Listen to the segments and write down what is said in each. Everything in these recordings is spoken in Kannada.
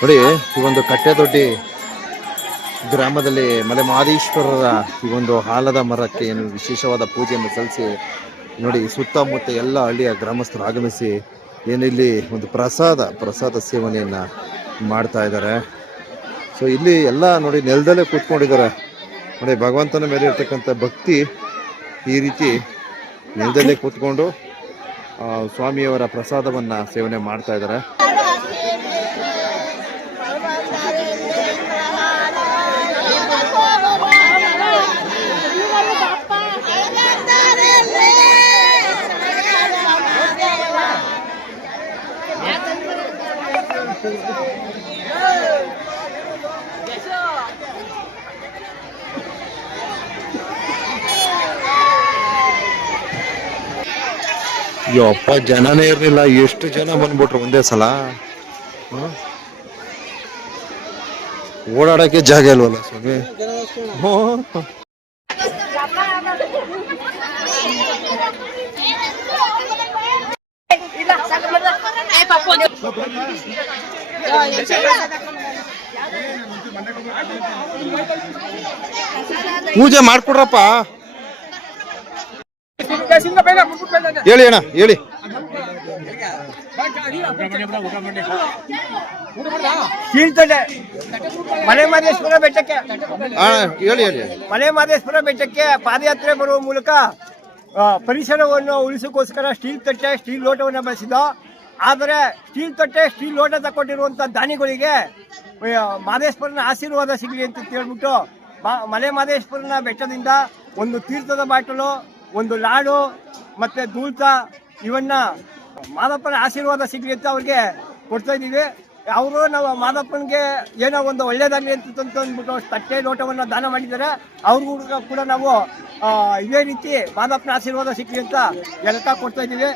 ನೋಡಿ, ಈ ಒಂದು ಕಟ್ಟೆ ದೊಡ್ಡಿ ಗ್ರಾಮದಲ್ಲಿ ಮಲೆ ಮಹದೇಶ್ವರರ ಈ ಒಂದು ಆಲದ ಮರಕ್ಕೆ ಏನು ವಿಶೇಷವಾದ ಪೂಜೆಯನ್ನು ಸಲ್ಲಿಸಿ, ನೋಡಿ, ಸುತ್ತಮುತ್ತ ಎಲ್ಲ ಹಳ್ಳಿಯ ಗ್ರಾಮಸ್ಥರು ಆಗಮಿಸಿ ಏನಿಲ್ಲಿ ಒಂದು ಪ್ರಸಾದ ಪ್ರಸಾದ ಸೇವನೆಯನ್ನು ಮಾಡ್ತಾ ಇದ್ದಾರೆ. ಸೊ ಇಲ್ಲಿ ಎಲ್ಲ ನೋಡಿ ನೆಲದಲ್ಲೇ ಕೂತ್ಕೊಂಡಿದ್ದಾರೆ. ನೋಡಿ, ಭಗವಂತನ ಮೇಲೆ ಇರ್ತಕ್ಕಂಥ ಭಕ್ತಿ ಈ ರೀತಿ ನೆಲದಲ್ಲೇ ಕೂತ್ಕೊಂಡು ಸ್ವಾಮಿಯವರ ಪ್ರಸಾದವನ್ನು ಸೇವನೆ ಮಾಡ್ತಾ ಇದ್ದಾರೆ. ಯಪ್ಪ ಜನನೇ ಇರ್ಲಿಲ್ಲ ಎಷ್ಟು ಜನ ಬಂದ್ಬಿಟ್ರು ಒಂದೇ ಸಲ? ಓಡಾಡಕ್ಕೆ ಜಾಗ ಇಲ್ವಲ್ಲ ಸ್ವಾಮಿ. ಪೂಜೆ ಮಾಡ್ಕೊಡ್ರಪ್ಪ ಹೇಳಿ ಅಣ್ಣ ಹೇಳಿ. ಮಲೆ ಮಹದೇಶ್ವರ ಬೆಟ್ಟಕ್ಕೆ. ಹೇಳಿ ಹೇಳಿ. ಮಲೆ ಮಹದೇಶ್ವರ ಬೆಟ್ಟಕ್ಕೆ ಪಾದಯಾತ್ರೆ ಬರುವ ಮೂಲಕ ಪರಿಸರವನ್ನು ಉಳಿಸೋಕ್ಕೋಸ್ಕರ ಸ್ಟೀಲ್ ತಟ್ಟೆ ಸ್ಟೀಲ್ ಲೋಟವನ್ನು ಬಳಸಿದ ಆದರೆ ಸ್ಟೀಲ್ ತಟ್ಟೆ ಸ್ಟೀಲ್ ಲೋಟ ತಗೊಂಡಿರುವಂಥ ದಾನಿಗಳಿಗೆ ಮಹದೇಶ್ವರನ ಆಶೀರ್ವಾದ ಸಿಗಲಿ ಅಂತ ಹೇಳ್ಬಿಟ್ಟು ಮಲೆ ಮಹದೇಶ್ವರನ ಬೆಟ್ಟದಿಂದ ಒಂದು ತೀರ್ಥದ ಬಾಟಲು ಒಂದು ಲಾಡು ಮತ್ತೆ ದೂಲ್ತ ಇವನ್ನ ಮಾದಪ್ಪನ ಆಶೀರ್ವಾದ ಸಿಗಲಿ ಅಂತ ಅವ್ರಿಗೆ ಕೊಡ್ತಾ ಇದ್ದೀವಿ. ಅವರು ನಾವು ಮಾದಪ್ಪನಿಗೆ ಏನೋ ಒಂದು ಒಳ್ಳೇದಾಗಲಿ ಅಂತ ಅಂದ್ಬಿಟ್ಟು ತಟ್ಟೆ ಲೋಟವನ್ನು ದಾನ ಮಾಡಿದ್ದಾರೆ. ಅವ್ರಿಗೂ ಕೂಡ ನಾವು ಇದೇ ರೀತಿ ಮಾದಪ್ಪನ ಆಶೀರ್ವಾದ ಸಿಕ್ಕಿ ಅಂತ ಎಲ್ಕ ಕೊಡ್ತಾ ಇದ್ದೀವಿ.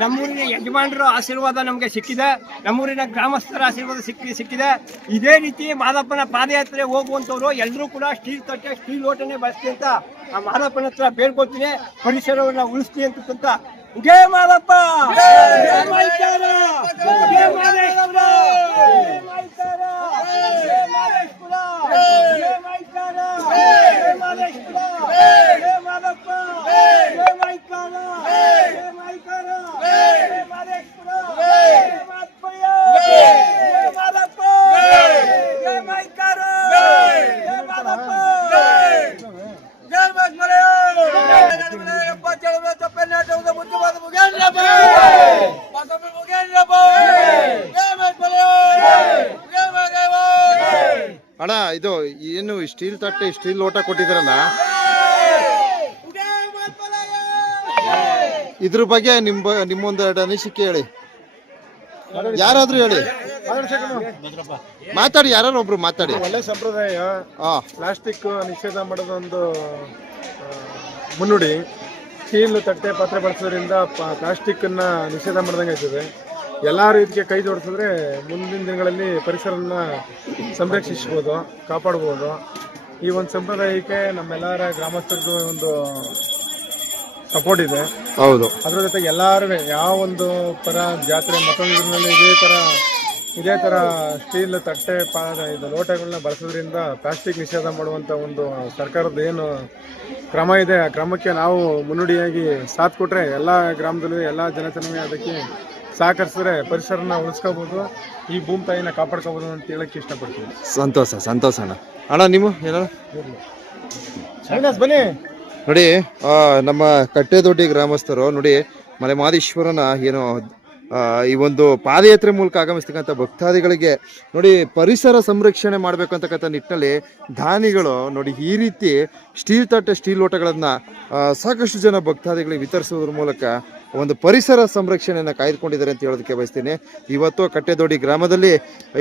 ನಮ್ಮೂರಿನ ಯಜಮಾನರ ಆಶೀರ್ವಾದ ನಮಗೆ ಸಿಕ್ಕಿದೆ. ನಮ್ಮೂರಿನ ಗ್ರಾಮಸ್ಥರ ಆಶೀರ್ವಾದ ಸಿಕ್ಕಿ ಸಿಕ್ಕಿದೆ. ಇದೇ ರೀತಿ ಮಾದಪ್ಪನ ಪಾದಯಾತ್ರೆ ಹೋಗುವಂಥವ್ರು ಎಲ್ಲರೂ ಕೂಡ ಸ್ಟೀಲ್ ತಟ್ಟೆ, ಸ್ಟೀಲ್ ಓಟನೆ ಬಳಸ್ತಿ ಅಂತ ಆ ಮಾದಪ್ಪನ ಹತ್ರ ಬೇಡ್ಕೊತೀನಿ ಪರಿಸರವನ್ನು ಉಳಿಸ್ತಿ ಅಂತ ಅಂತ ಜಯ ಮಾದಪ್ಪ ಜಯ ಮೈತಾರ! ಜಯ ಮಾದೇಶ್ವರ! ಜಯ ಮೈತಾರ! ಜಯ ಮಾದೇಶ್ವರ! ಜಯ ಮೈತಾರ! ಜಯ ಮಾದೇಶ್ವರ! ಜಯ ಮಾದಪ್ಪ! ಜಯ ಮೈತಾರ! ಜಯ ಮೈತಾರ! ಜಯ ಮಾದೇಶ್ವರ! ಜಯ ಮಾದಪ್ಪಯ್ಯ! ಜಯ ಮಾದಪ್ಪ! ಜಯ ಮೈತಾರ! ಜಯ ಮಾದಪ್ಪ! ಜಯ ಮಾದಪ್ಪಯ್ಯ! ಎಪ್ಪ ಚಲೋ ತಪ್ಪೆನ್ನಾಟದ ಮುಖ್ಯವಾದ ಮುಗೇಂದ್ರಪ್ಪ ಮತ್ತೊಮ್ಮೆ ಮುಗೇಂದ್ರಪ್ಪ ಜಯ ಮಾದಪ್ಪಯ್ಯ! ಜಯ ಮಾದೇವ! ಅಣ್ಣ ಇದು ಏನು ಸ್ಟೀಲ್ ತಟ್ಟೆ ಸ್ಟೀಲ್ ಲೋಟ ಕೊಟ್ಟಿದ್ರಲ್ಲ! ಇದ್ರ ಬಗ್ಗೆ ನಿಮ್ ಬ- ನಿಮ್ಮೊಂದು ಎರಡು ಅನಿಸಿಕೆ ಹೇಳಿ. ಯಾರಾದ್ರೂ ಹೇಳಿ. ಮಾತಾಡಿ ಯಾರು ಒಬ್ರು ಮಾತಾಡಿ. ಒಳ್ಳೆ ಸಂಪ್ರದಾಯ. ಪ್ಲಾಸ್ಟಿಕ್ ನಿಷೇಧ ಮಾಡೋದೊಂದು ಮುನ್ನುಡಿ. ಸ್ಟೀಲ್ ತಟ್ಟೆ ಪಾತ್ರೆ ಬಳಸೋದ್ರಿಂದ ಪ್ಲಾಸ್ಟಿಕ್ನ ನಿಷೇಧ ಮಾಡ್ದಂಗೆ ಆಯ್ತದೆ ಎಲ್ಲರೂ ರೀತಿಯ ಕೈ ಜೋಡಿಸಿದ್ರೆ ಮುಂದಿನ ದಿನಗಳಲ್ಲಿ ಪರಿಸರನ ಸಂರಕ್ಷಿಸ್ಬೋದು ಕಾಪಾಡ್ಬೋದು. ಈ ಒಂದು ಸಂಪ್ರದಾಯಕ್ಕೆ ನಮ್ಮೆಲ್ಲರ ಗ್ರಾಮಸ್ಥರದ್ದು ಒಂದು ಸಪೋರ್ಟ್ ಇದೆ. ಹೌದು. ಅದರ ಜೊತೆಗೆ ಎಲ್ಲರೂ ಯಾವ ಒಂದು ಪರ ಜಾತ್ರೆ ಮತ್ತೊಂದು ಇದೇ ಥರ ಇದೇ ಥರ ಸ್ಟೀಲ್ ತಟ್ಟೆ ಪಾದ ಇದು ಲೋಟಗಳನ್ನ ಬಳಸೋದ್ರಿಂದ ಪ್ಲಾಸ್ಟಿಕ್ ನಿಷೇಧ ಮಾಡುವಂಥ ಒಂದು ಸರ್ಕಾರದ ಏನು ಕ್ರಮ ಇದೆ ಆ ಕ್ರಮಕ್ಕೆ ನಾವು ಮುನ್ನುಡಿಯಾಗಿ ಸಾಥ್ ಕೊಟ್ಟರೆ ಎಲ್ಲ ಗ್ರಾಮದಲ್ಲೂ ಎಲ್ಲ ಜನತನವೇ ಅದಕ್ಕೆ ಸಹಕರಿಸಿದ್ರೆ ಪರಿಸರನ ಉಳಿಸ್ಕೋಬೋದು ಈ ಭೂಮಿ ತಾಯಿನ ಕಾಪಾಡ್ಕೋಬೋದು ಅಂತ ಹೇಳಕ್ಕೆ ಇಷ್ಟಪಡ್ತೀನಿ. ಸಂತೋಷ ಸಂತೋಷ ಅಣ್ಣ. ಅಣ್ಣ ನೀವು ಏನೋ ಬನ್ನಿ. ನೋಡಿ ಆ, ನಮ್ಮ ಕಟ್ಟೆದೊಡ್ಡಿ ಗ್ರಾಮಸ್ಥರು ನೋಡಿ ಮಲೆ ಮಾದೇಶ್ವರನ ಏನು ಈ ಒಂದು ಪಾದಯಾತ್ರೆ ಮೂಲಕ ಆಗಮಿಸ್ತಕ್ಕಂಥ ಭಕ್ತಾದಿಗಳಿಗೆ ನೋಡಿ ಪರಿಸರ ಸಂರಕ್ಷಣೆ ಮಾಡಬೇಕು ಅಂತಕ್ಕಂಥ ನಿಟ್ಟಿನಲ್ಲಿ ದಾನಿಗಳು ನೋಡಿ ಈ ರೀತಿ ಸ್ಟೀಲ್ ತಟ್ಟೆ ಸ್ಟೀಲ್ ಲೋಟಗಳನ್ನು ಸಾಕಷ್ಟು ಜನ ಭಕ್ತಾದಿಗಳಿಗೆ ವಿತರಿಸುವುದ್ರ ಮೂಲಕ ಒಂದು ಪರಿಸರ ಸಂರಕ್ಷಣೆಯನ್ನು ಕಾಯ್ದುಕೊಂಡಿದ್ದಾರೆ ಅಂತ ಹೇಳೋದಕ್ಕೆ ಬಯಸ್ತೀನಿ ಇವತ್ತು ಕಟ್ಟೆದೋಡಿ ಗ್ರಾಮದಲ್ಲಿ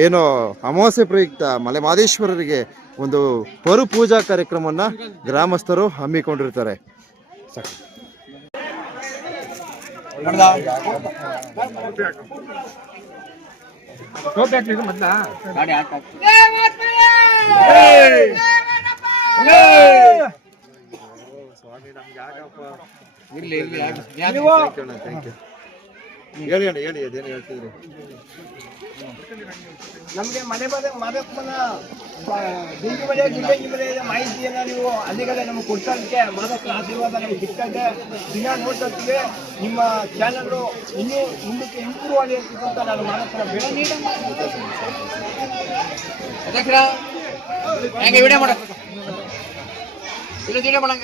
ಏನೋ ಅಮಾವಾಸ್ಯೆ ಪ್ರಯುಕ್ತ ಮಲೆ ಮಾದೇಶ್ವರರಿಗೆ ಒಂದು ಪರು ಪೂಜಾ ಕಾರ್ಯಕ್ರಮವನ್ನು ಗ್ರಾಮಸ್ಥರು ಹಮ್ಮಿಕೊಂಡಿರ್ತಾರೆ ಸಾಕು. ಸ್ವಾಮಿ ನಮ್ಗೆ ಯಾಕಪ್ಪ? ಇರ್ಲಿ ಇರ್ಲಿ ಥ್ಯಾಂಕ್ ಯು ಹೇಳಿ ಅಣ್ಣ ಹೇಳಿ ಅದೇನು ಹೇಳ್ತಿದ್ರಿ? ನಮಗೆ ಮನೆ ಮನೆ ಮಾದಪ್ಪನ ದಿಂಗಿ ಮನೆ ಗಿಡ್ಡಂಗಿ ಮನೆ ಮಾಹಿತಿಯನ್ನ ನೀವು ಅಲ್ಲಿಗಡೆ ನಮಗೆ ಕೊಡ್ಸೋದಕ್ಕೆ ಮಾದಪ್ಪನ ಆಶೀರ್ವಾದ ನಮಗೆ ಸಿಗ್ತದೆ ದಿನ ನೋಡ್ತಾ ಇರ್ತೀವಿ ನಿಮ್ಮ ಚಾನಲ್ ಇನ್ನೂ ಮುಂದಕ್ಕೆ ಇಂಪ್ರೂವ್ ಆಗಲಿ ಅಂತ ನಾನು ಮಾದಪ್ಪನ ಬೇಡ ಹೆಂಗೆ ವಿಡಿಯೋ ಮಾಡ. ಇಲ್ಲ ವಿಡಿಯೋ ಮಾಡಂಗ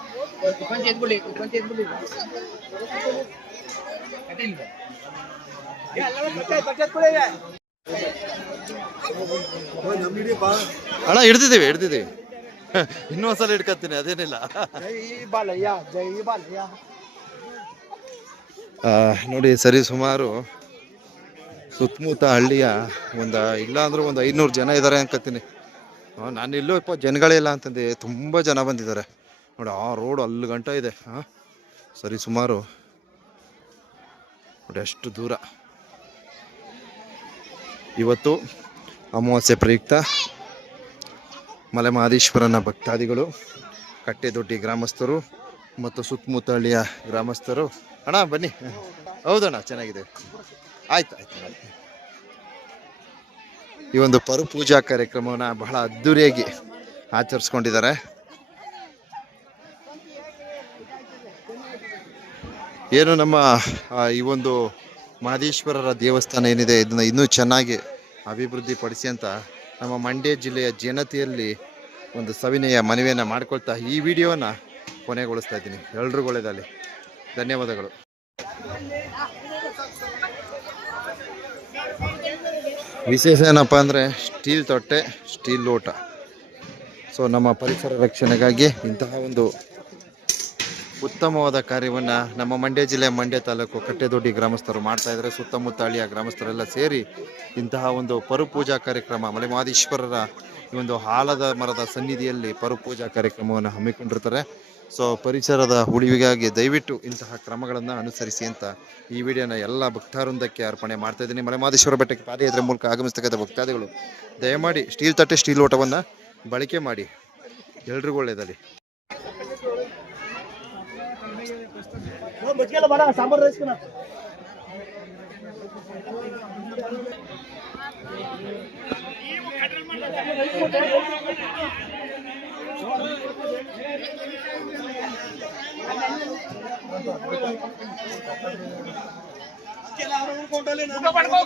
ಕೊಂಚ ಎದ್ಬಿಡಿ ಕೊಂಚ ಸಲ ಅಣ್ಣ ಹಿಡ್ದಿದ್ದೀವಿ ಇನ್ನೊಂದ್ಸಲ ಅದೇನಿಲ್ಲ ನೋಡಿ, ಸರಿ, ಸುಮಾರು ಸುತ್ತಮುತ್ತ ಹಳ್ಳಿಯ ಒಂದು ಇಲ್ಲ ಅಂದ್ರೆ ಒಂದು ಐನೂರು ಜನ ಇದ್ದಾರೆ ಅನ್ಕೋತೀನಿ. ನಾನು ಇಲ್ಲೂ ಇಪ್ಪ, ಜನಗಳೇ ಇಲ್ಲ ಅಂತಂದು. ತುಂಬ ಜನ ಬಂದಿದ್ದಾರೆ. ನೋಡಿ, ಆ ರೋಡ್ ಅಲ್ಲಿ ಗಂಟ ಇದೆ ಹಾಂ ಸರಿ, ಸುಮಾರು. ನೋಡಿ, ಅಷ್ಟು ದೂರ. ಇವತ್ತು ಅಮಾವಾಸ್ಯೆ ಪ್ರಯುಕ್ತ. ಮಲೆ ಮಹಾದೇಶ್ವರನ ಭಕ್ತಾದಿಗಳು, ಕಟ್ಟೆದೊಡ್ಡಿ ಗ್ರಾಮಸ್ಥರು ಮತ್ತು ಸುತ್ತಮುತ್ತ ಹಳ್ಳಿಯ ಗ್ರಾಮಸ್ಥರು. ಅಣ್ಣ, ಬನ್ನಿ. ಹೌದಣ್ಣ, ಚೆನ್ನಾಗಿದೆ. ಆಯ್ತು ಆಯ್ತು. ಈ ಒಂದು ಪರು ಪೂಜಾ ಕಾರ್ಯಕ್ರಮವನ್ನು ಬಹಳ ಅದ್ದೂರಿಯಾಗಿ ಆಚರಿಸ್ಕೊಂಡಿದ್ದಾರೆ. ಏನು ನಮ್ಮ ಈ ಒಂದು ಮಹದೇಶ್ವರರ ದೇವಸ್ಥಾನ ಏನಿದೆ, ಇದನ್ನು ಇನ್ನೂ ಚೆನ್ನಾಗಿ ಅಭಿವೃದ್ಧಿ ಪಡಿಸಿ ಅಂತ ನಮ್ಮ ಮಂಡ್ಯ ಜಿಲ್ಲೆಯ ಜನತೆಯಲ್ಲಿ ಒಂದು ಸವಿನಯ ಮನವಿಯನ್ನು ಮಾಡ್ಕೊಳ್ತಾ ಈ ವಿಡಿಯೋನ ಕೊನೆಗೊಳಿಸ್ತಾ ಇದ್ದೀನಿ. ಎಲ್ರಿಗೂ ಒಳ್ಳೆಯದಲ್ಲಿ ಧನ್ಯವಾದಗಳು. ವಿಶೇಷ ಏನಪ್ಪ ಅಂದರೆ, ಸ್ಟೀಲ್ ತೊಟ್ಟೆ, ಸ್ಟೀಲ್ ಲೋಟ. ಸೊ, ನಮ್ಮ ಪರಿಸರ ರಕ್ಷಣೆಗಾಗಿ ಇಂತಹ ಒಂದು ಉತ್ತಮವಾದ ಕಾರ್ಯವನ್ನು ನಮ್ಮ ಮಂಡ್ಯ ಜಿಲ್ಲೆ ಮಂಡ್ಯ ತಾಲೂಕು ಕಟ್ಟೆದೊಡ್ಡಿ ಗ್ರಾಮಸ್ಥರು ಮಾಡ್ತಾ ಇದ್ದಾರೆ. ಸುತ್ತಮುತ್ತ ಹಳ್ಳಿಯ ಗ್ರಾಮಸ್ಥರೆಲ್ಲ ಸೇರಿ ಇಂತಹ ಒಂದು ಪರುಪೂಜಾ ಕಾರ್ಯಕ್ರಮ ಮಲೆಮಾದೇಶ್ವರರ ಈ ಒಂದು ಆಲದ ಮರದ ಸನ್ನಿಧಿಯಲ್ಲಿ ಪರುಪೂಜಾ ಕಾರ್ಯಕ್ರಮವನ್ನು ಹಮ್ಮಿಕೊಂಡಿರ್ತಾರೆ. ಸೊ, ಪರಿಸರದ ಉಳಿವಿಗಾಗಿ ದಯವಿಟ್ಟು ಇಂತಹ ಕ್ರಮಗಳನ್ನು ಅನುಸರಿಸಿ ಅಂತ ಈ ವಿಡಿಯೋನ ಎಲ್ಲ ಭಕ್ತಾವೃಂದಕ್ಕೆ ಅರ್ಪಣೆ ಮಾಡ್ತಾ ಇದ್ದೀನಿ. ಮಲೆಮಹದೇಶ್ವರ ಬೆಟ್ಟಕ್ಕೆ ಪಾದಯಾತ್ರೆ ಮೂಲಕ ಆಗಮಿಸ್ತಕ್ಕಂಥ ಭಕ್ತಾದಿಗಳು, ದಯಮಾಡಿ ಸ್ಟೀಲ್ ತಟ್ಟೆ ಸ್ಟೀಲ್ ಓಟವನ್ನು ಬಳಕೆ ಮಾಡಿ. ಎಲ್ರಿಗೂ ಒಳ್ಳೆಯದಲ್ಲಿ సగం బతికేలా బాగా సాంబార్ వేసుకున్నా పడుకో